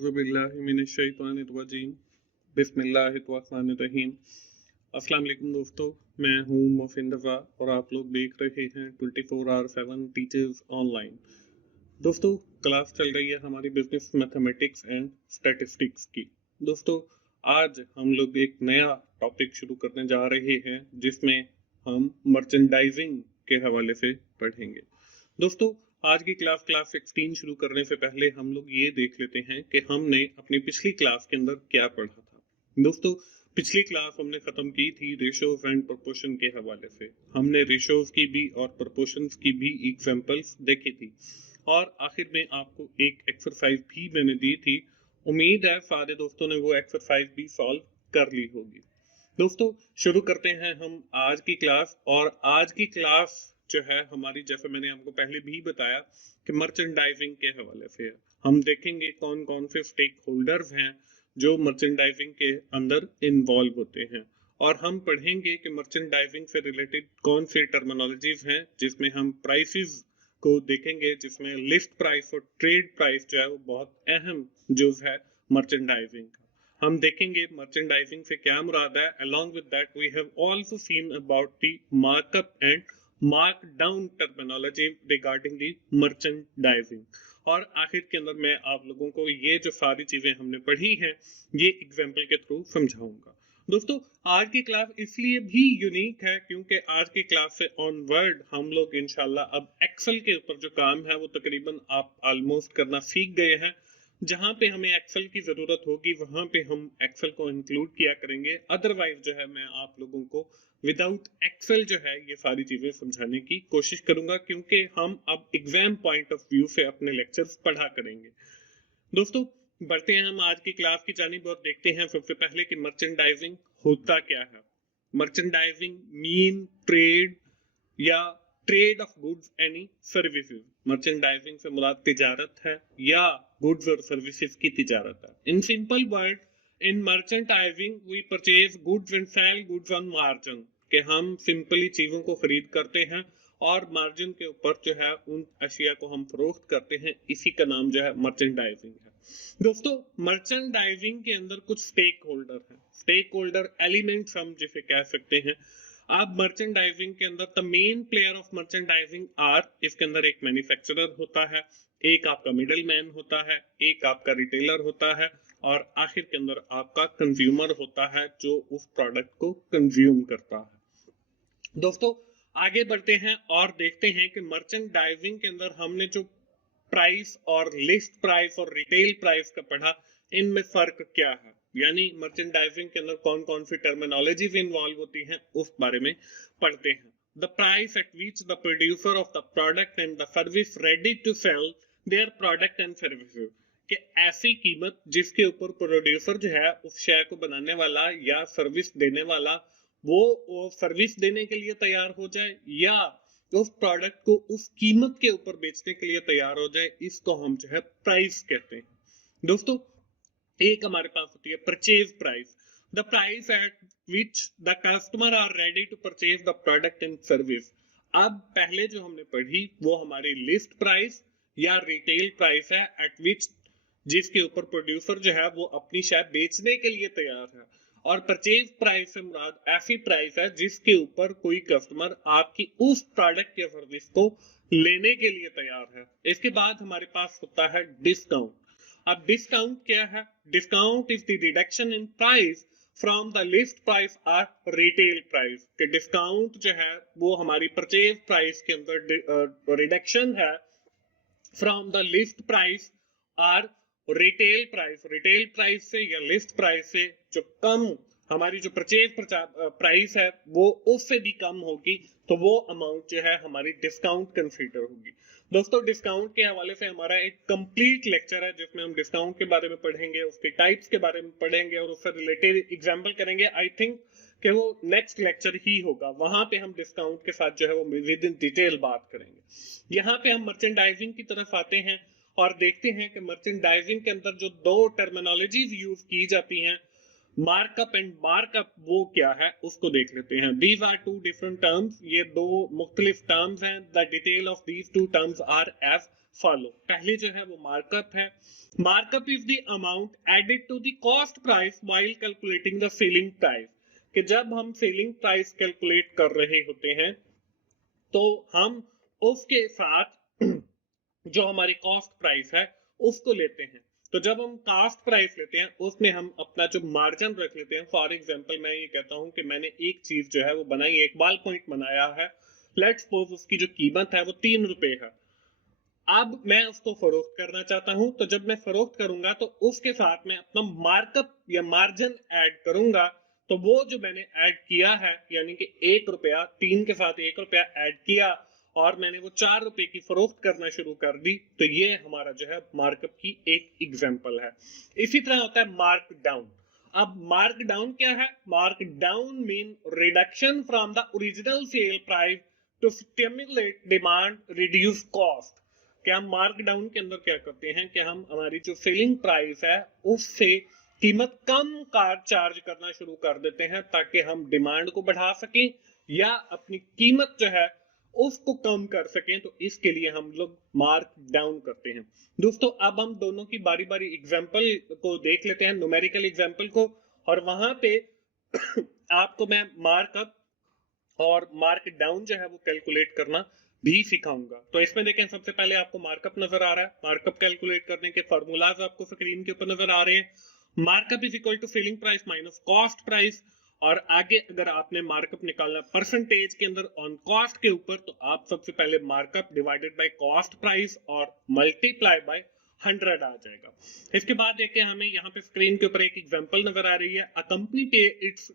औज़ुबिल्लाहिमिनश्शैतानिर्रजीम बिस्मिल्लाहिर्रहमानिर्रहीम। अस्सलाम वालेकुम दोस्तों, मैं हूँ मोहसिन रज़ा और आप लोग देख रहे हैं 24/7 टीचर्स ऑनलाइन। दोस्तों, क्लास चल रही है हमारी बिजनेस मैथमेटिक्स एंड स्टैटिस्टिक्स की। दोस्तों, आज हम लोग एक नया टॉपिक शुरू करने जा रहे हैं जिसमें हम मर्चेंडाइजिंग के हवाले से पढ़ेंगे। दोस्तों, आज की क्लास 16 शुरू करने से पहले हम लोग ये देख लेते हैं कि हमने अपनी पिछली क्लास के अंदर क्या पढ़ा था। दोस्तों, पिछली क्लास हमने खत्म की थी रेशोज एंड प्रोपोर्शन के हवाले से। हमने रेशोज की भी और प्रोपोर्शंस की भी एग्जांपल्स देखी थी और आखिर में आपको एक एक्सरसाइज भी मैंने दी थी। उम्मीद है सारे दोस्तों ने वो एक्सरसाइज भी सॉल्व कर ली होगी। दोस्तों, शुरू करते हैं हम आज की क्लास। और आज की क्लास जो है हमारी, जैसे मैंने आपको पहले भी बताया कि मर्चेंडाइजिंग के हवाले से है। हम देखेंगे कौन कौन से स्टेक होल्डर्स हैं जो मर्चेंडाइजिंग के अंदर इन्वॉल्व होते हैं, और हम पढ़ेंगे कि मर्चेंडाइजिंग से रिलेटेड कौन सी टर्मिनोलॉजीज हैं, जिसमें हम प्राइसेस को देखेंगे, जिसमें लिस्ट प्राइस और ट्रेड प्राइस जो है वो बहुत अहम जुज है मर्चेंडाइजिंग का। हम देखेंगे मर्चेंडाइजिंग से क्या मुराद है। Along with that we have also seen about the markup and markdown terminology regarding the merchandising. और आखिर के अंदर मैं आप लोगों को ये जो सारी चीजें हमने पढ़ी हैं ये एग्जाम्पल के थ्रू समझाऊंगा। दोस्तों, आज की क्लास इसलिए भी यूनिक है क्योंकि आज की क्लास से ऑनवर्ड हम लोग इंशाल्लाह अब एक्सेल के ऊपर जो काम है वो तकरीबन आप ऑलमोस्ट करना सीख गए हैं। जहां पे हमें एक्सेल की जरूरत होगी वहां पे हम एक्सेल को इंक्लूड किया करेंगे। अदरवाइज जो है मैं आप लोगों को विदाउट एक्सेल जो है ये सारी चीजें समझाने की कोशिश करूंगा, क्योंकि हम अब एग्जाम पॉइंट ऑफ व्यू से अपने लेक्चर्स पढ़ा करेंगे। दोस्तों, बढ़ते हैं हम आज की क्लास की जानिब और देखते हैं सबसे पहले कि मर्चेंडाइजिंग होता क्या है। मर्चेंडाइजिंग मीन ट्रेड या trade off goods any services. Merchandising से मुराद तिजारत है या गुड्स और सर्विसेज की तिजारत है। In simple word, in merchandising we purchase goods and sell goods on margin. कि हम सिंपली चीजों को खरीद करते हैं और मार्जिन के ऊपर जो है उन अशिया को हम फरोख्त करते हैं। इसी का नाम जो है मर्चेंडाइजिंग है। दोस्तों, मर्चेंडाइजिंग के अंदर कुछ स्टेक होल्डर है, स्टेक होल्डर एलिमेंट्स हम जिसे कह सकते हैं। अब मर्चेंडाइजिंग के अंदर the main player of merchandising are, इसके अंदर एक मैन्युफैक्चरर होता है, एक आपका मिडिल मैन होता है, एक आपका रिटेलर होता है, और आखिर के अंदर आपका कंज्यूमर होता है जो उस प्रोडक्ट को कंज्यूम करता है। दोस्तों, आगे बढ़ते हैं और देखते हैं कि मर्चेंडाइजिंग के अंदर हमने जो प्राइस और लिस्ट प्राइस और रिटेल प्राइस का पढ़ा, इनमें फर्क क्या है, यानी मर्चेंडाइजिंग के अंदर कौन कौन सी टर्मिनोलॉजीज इन्वॉल्व होती हैं उस बारे में पढ़ते हैं। The price at which the producer of the product and the service ready to sell their product and services. कि ऐसी कीमत जिसके ऊपर प्रोड्यूसर जो है उस शेयर को बनाने वाला या सर्विस देने वाला वो सर्विस देने के लिए तैयार हो जाए या उस प्रोडक्ट को उस कीमत के ऊपर बेचने के लिए तैयार हो जाए, इसको हम जो है प्राइस कहते हैं। दोस्तों, एक हमारे पास होती है purchase price, the price at which the customer are ready to purchase the product and service. अब पहले जो हमने पढ़ी वो हमारी लिस्ट प्राइस या रिटेल प्राइस है, एट विच जिसके ऊपर प्रोड्यूसर जो है वो अपनी शेयर बेचने के लिए तैयार है। और परचेज प्राइस से मुराद ऐसी प्राइस है जिसके ऊपर कोई कस्टमर आपकी उस प्रोडक्ट या सर्विस को लेने के लिए तैयार है। इसके बाद हमारे पास होता है डिस्काउंट। अब डिस्काउंट क्या है? Discount is the reduction in price from the list price और रिटेल प्राइस। के डिस्काउंट जो है वो हमारी परचेज प्राइस के अंदर रिडक्शन है फ्रॉम द लिस्ट प्राइस और रिटेल प्राइस। रिटेल प्राइस से या लिस्ट प्राइस से जो कम हमारी जो परचेज प्राइस है वो उससे भी कम होगी, तो वो अमाउंट जो है हमारी डिस्काउंट कंसीडर होगी। दोस्तों, डिस्काउंट के हवाले से हमारा एक कंप्लीट लेक्चर है जिसमें हम डिस्काउंट के बारे में पढ़ेंगे, उसके टाइप्स के बारे में पढ़ेंगे और उससे रिलेटेड एग्जांपल करेंगे। आई थिंक कि वो नेक्स्ट लेक्चर ही होगा, वहां पे हम डिस्काउंट के साथ जो है वो विद इन डिटेल बात करेंगे। यहाँ पे हम मर्चेंडाइजिंग की तरफ आते हैं और देखते हैं कि मर्चेंडाइजिंग के अंदर जो दो टर्मिनोलॉजीज यूज की जाती हैं, मार्कअप एंड मार्कअप, वो क्या है उसको देख लेते हैं। These are two different terms, ये दो मुख्तलिफ टर्म्स हैं। The detail of these two terms are as follow. पहले जो है वो मार्कअप है। Markup is the amount added to the cost price while calculating the selling price, कि जब हम सेलिंग प्राइस कैलकुलेट कर रहे होते हैं तो हम उसके साथ जो हमारी कॉस्ट प्राइस है उसको लेते हैं। तो जब हम कॉस्ट प्राइस लेते हैं उसमें हम अपना जो मार्जिन रख लेते हैं। फॉर एग्जांपल मैं ये कहता हूं कि मैंने एक चीज जो है वो बनाई, एक बाल पॉइंट बनाया है, लेट्स सपोज उसकी जो कीमत है वो 3 रुपए है। अब मैं उसको फरोख्त करना चाहता हूं, तो जब मैं फरोख्त करूंगा तो उसके साथ में अपना मार्कअप या मार्जिन ऐड करूंगा। तो वो जो मैंने ऐड किया है, यानी कि 1 रुपया, 3 के साथ 1 रुपया ऐड किया और मैंने वो 4 रुपए की फरोख्त करना शुरू कर दी, तो ये हमारा जो है मार्कअप की एक एग्जांपल है। इसी तरह होता है मार्क डाउन। अब मार्क डाउन क्या है? Markdown mean reduction from the original sale price to stimulate demand, reduce cost. कि हम मार्क डाउन के अंदर क्या करते हैं कि हम हमारी जो सेलिंग प्राइस है उससे कीमत कम का चार्ज करना शुरू कर देते हैं ताकि हम डिमांड को बढ़ा सकें या अपनी कीमत जो है उसको कम कर सकें। तो इसके लिए हम लोग मार्क डाउन करते हैं। दोस्तों अब हम दोनों की बारी बारी एग्जांपल को देख लेते हैं, न्यूमेरिकल एग्जांपल को, और वहां पे आपको मैं मार्कअप और मार्क डाउन जो है वो कैलकुलेट करना भी सिखाऊंगा। तो इसमें देखें, सबसे पहले आपको मार्कअप नजर आ रहा है। मार्कअप कैलकुलेट करने के फॉर्मूलाज आपको स्क्रीन के ऊपर नजर आ रहे हैं। Markup is equal to selling price minus cost price, और आगे अगर आपने मार्कअप निकालना परसेंटेज के अंदर ऑन कॉस्ट के ऊपर, तो आप सबसे पहले markup divided by cost price और मल्टीप्लाई बाय 100 आ जाएगा। इसके बाद देखिए, हमें यहाँ पे स्क्रीन के ऊपर एक एग्जांपल नजर आ रही है। अ कंपनी पे it's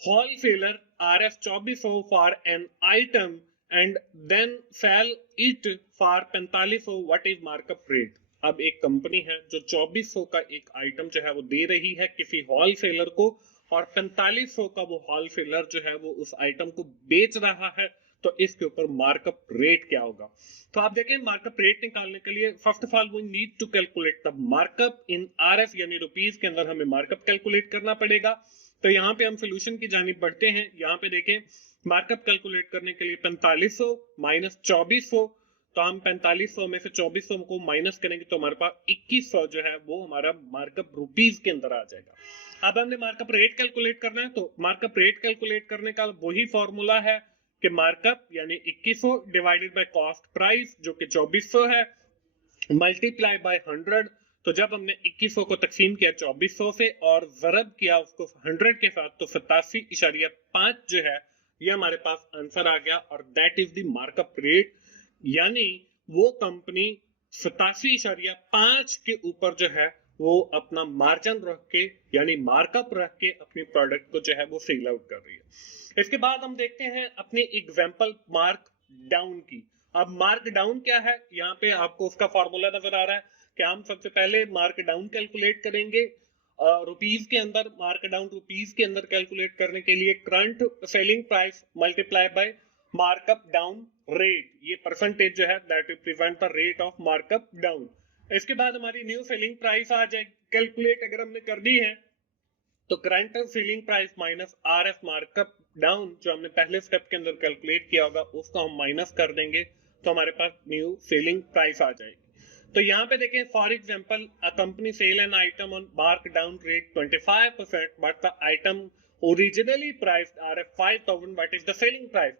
wholesaler RS 2400 for an item and then sell it for 4500, what is markup rate? अब एक कंपनी है जो 2400 का एक आइटम जो है वो दे रही है किसी होलसेलर को, और 4500 का वो होलसेलर जो है वो उस आइटम को बेच रहा है। तो इसके ऊपर मार्कअप रेट क्या होगा? तो आप देखें, मार्कअप रेट निकालने के लिए first of all we need to calculate the markup in RF, यानी रुपीस के अंदर हमें मार्कअप कैलकुलेट करना पड़ेगा। तो यहाँ पे हम सोल्यूशन की जानिब बढ़ते हैं। यहाँ पे देखें, मार्कअप कैलकुलेट करने के लिए 4500 माइनस 2400, तो हम 4500 में से 2400 को माइनस करेंगे तो हमारे पास 2100 जो है वो हमारा मार्कअप रुपीस के अंदर आ जाएगा। अब हमने मार्कअप रेट कैलकुलेट करना है, तो मार्कअप रेट कैलकुलेट करने का वही फॉर्मूला है कि मार्कअप यानी 2100 डिवाइडेड बाय कॉस्ट प्राइस जो कि 2400 है, मल्टीप्लाई बाय 100। तो जब हमने 2100 को तकसीम किया 2400 से और जरब किया उसको 100 के साथ, तो 87.5 जो है ये हमारे पास आंसर आ गया, और that is the markup rate. यानी वो कंपनी 87.5 के ऊपर जो है वो अपना मार्जिन रख के, यानी मार्कअप रख के अपनी प्रोडक्ट को जो है वो सेल आउट कर रही है। इसके बाद हम देखते हैं अपनी एग्जांपल मार्क डाउन की। अब मार्क डाउन क्या है? यहाँ पे आपको उसका फॉर्मूला नजर आ रहा है कि हम सबसे पहले मार्क डाउन कैलकुलेट करेंगे रुपीस के अंदर। मार्क डाउन रुपीस के अंदर कैलकुलेट करने के लिए current selling price multiply by markup down rate, ये परसेंटेज जो है that represent the rate of markup down. इसके बाद हमारी न्यू सेलिंग प्राइस आ जाए कैलकुलेट अगर हमने कर दी है, तो current selling price minus RF markup down जो हमने पहले स्टेप के अंदर कैलकुलेट किया होगा उसको हम माइनस कर देंगे, तो हमारे पास न्यू सेलिंग प्राइस आ जाएगी। तो यहाँ पे देखें, for example a company sell an item on markdown rate 25% but the item originally priced R F 5000, what is the selling price?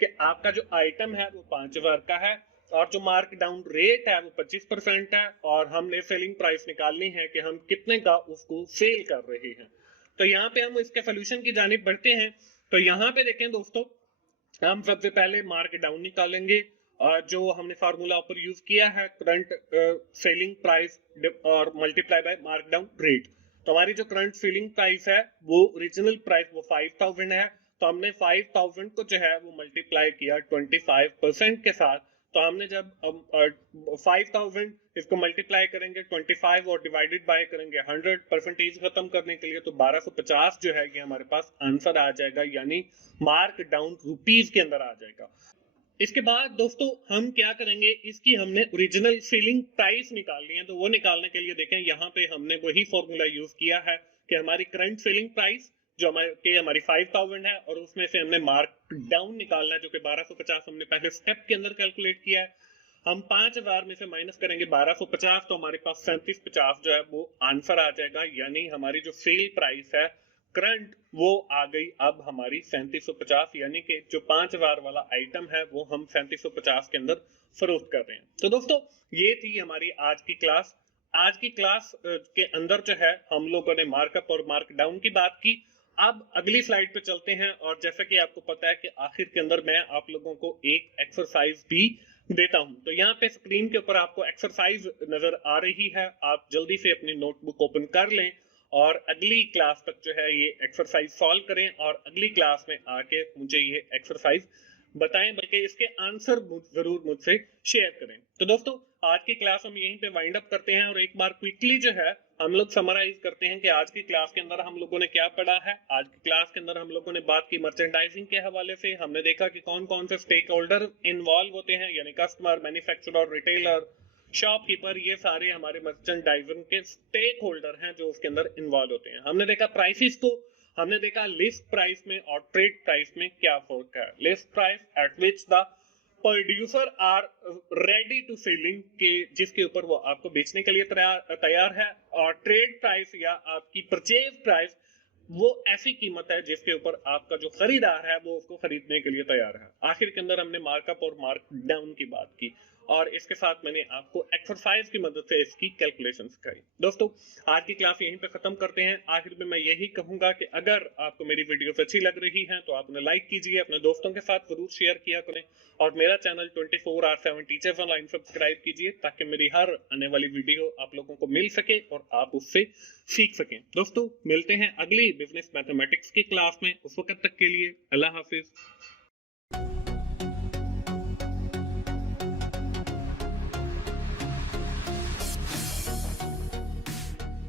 कि आपका जो आइटम है वो 5000 का है और जो मार्क डाउन रेट है वो 25% है, और हमने सेलिंग प्राइस निकालनी है कि हम कितने का उसको सेल कर रहे हैं। तो यहाँ पे हम इसके सोल्यूशन की जानिब बढ़ते हैं। तो यहाँ पे देखें दोस्तों, हम सबसे पहले मार्क डाउन निकालेंगे, जो हमने फार्मूला ऊपर यूज किया है करंट सेलिंग प्राइस और multiply by mark down rate. तो हमारी जो करंट सेलिंग प्राइस है वो ओरिजिनल प्राइस वो 5000 है, तो हमने 5000 को जो है वो मल्टीप्लाई किया 25% के साथ। तो हमने जब 5000 इसको मल्टीप्लाई करेंगे 25 और डिवाइडेड बाय करेंगे 100 परसेंटेज खत्म करने के लिए, तो 1250 जो है ये हमारे पास आंसर आ जाएगा, यानी मार्क डाउन रुपीस के अंदर आ जाएगा। इसके बाद दोस्तों हम क्या करेंगे, इसकी हमने ओरिजिनल सेलिंग प्राइस निकालनी है। तो वो निकालने के लिए देखें, यहाँ पे हमने वही फॉर्मूला यूज किया है कि हमारी करंट सेलिंग प्राइस जो हमारी 5000 है, और उसमें से हमने मार्क डाउन निकालना है जो कि 1250 हमने पहले स्टेप के अंदर कैलकुलेट किया है। हम 5000 में से माइनस करेंगे 1250, तो हमारे पास 3750 जो है वो आंसर आ जाएगा। यानी हमारी जो सेल प्राइस है करंट वो आ गई अब हमारी 3750, यानी कि जो 5000 वाला आइटम है वो हम 3750 के अंदर फरोख्त कर रहे हैं। तो दोस्तों ये थी हमारी आज की क्लास। आज की क्लास के अंदर जो है हम लोगों ने मार्कअप और मार्कडाउन की बात की। अब अगली स्लाइड पे चलते हैं, और जैसा कि आपको पता है कि आखिर के अंदर मैं आप लोगों को एक एक्सरसाइज भी देता हूं। तो यहाँ पे स्क्रीन के ऊपर आपको एक्सरसाइज नजर आ रही है, आप जल्दी से अपनी नोटबुक ओपन कर लें और अगली क्लास तक जो है ये एक्सरसाइज सॉल्व करें, और अगली क्लास में आके मुझे ये एक्सरसाइज बताएं, बल्कि इसके आंसर जरूर मुझसे शेयर करें। तो दोस्तों आज की क्लास हम यहीं पे वाइंड अप करते हैं, और एक बार क्विकली जो है हम लोग समराइज करते हैं कि आज की क्लास के अंदर हम लोगों ने क्या पढ़ा है। आज की क्लास के अंदर हम लोगों ने बात की मर्चेंडाइजिंग के हवाले से। हमने देखा कि कौन कौन से स्टेक होल्डर इन्वॉल्व होते हैं, यानी कस्टमर, मैन्युफैक्चरर, रिटेलर, शॉपकीपर, ये सारे हमारे मर्चेंडाइजिंग के स्टेक होल्डर हैं जो उसके अंदर इन्वॉल्व होते हैं। हमने देखा प्राइसेस को, हमने देखा लिस्ट प्राइस में और ट्रेड प्राइस में क्या फर्क है। List price at which the producer are ready to selling के, जिसके ऊपर वो आपको बेचने के लिए तैयार है, और ट्रेड प्राइस या आपकी परचेज प्राइस वो ऐसी कीमत है जिसके ऊपर आपका जो खरीदार है वो उसको खरीदने के लिए तैयार है। आखिर के अंदर हमने मार्कअप और मार्क डाउन की बात की, और इसके साथ मैंने आपको एक्सरसाइज की मदद से इसकी कैलकुलेशन सिखाई। दोस्तों आज की क्लास यहीं पे खत्म करते हैं। आखिर में मैं यही कहूंगा कि अगर आपको मेरी वीडियोस अच्छी लग रही हैं तो आप उन्हें लाइक कीजिए, अपने दोस्तों के साथ जरूर शेयर किया करें, और मेरा चैनल 24/7 टीचर्स ऑनलाइन सब्सक्राइब कीजिए ताकि मेरी हर आने वाली वीडियो आप लोगों को मिल सके और आप उससे सीख सकें। दोस्तों मिलते हैं अगली बिजनेस मैथमेटिक्स की क्लास में, उस वक्त तक के लिए अल्लाह हाफिज।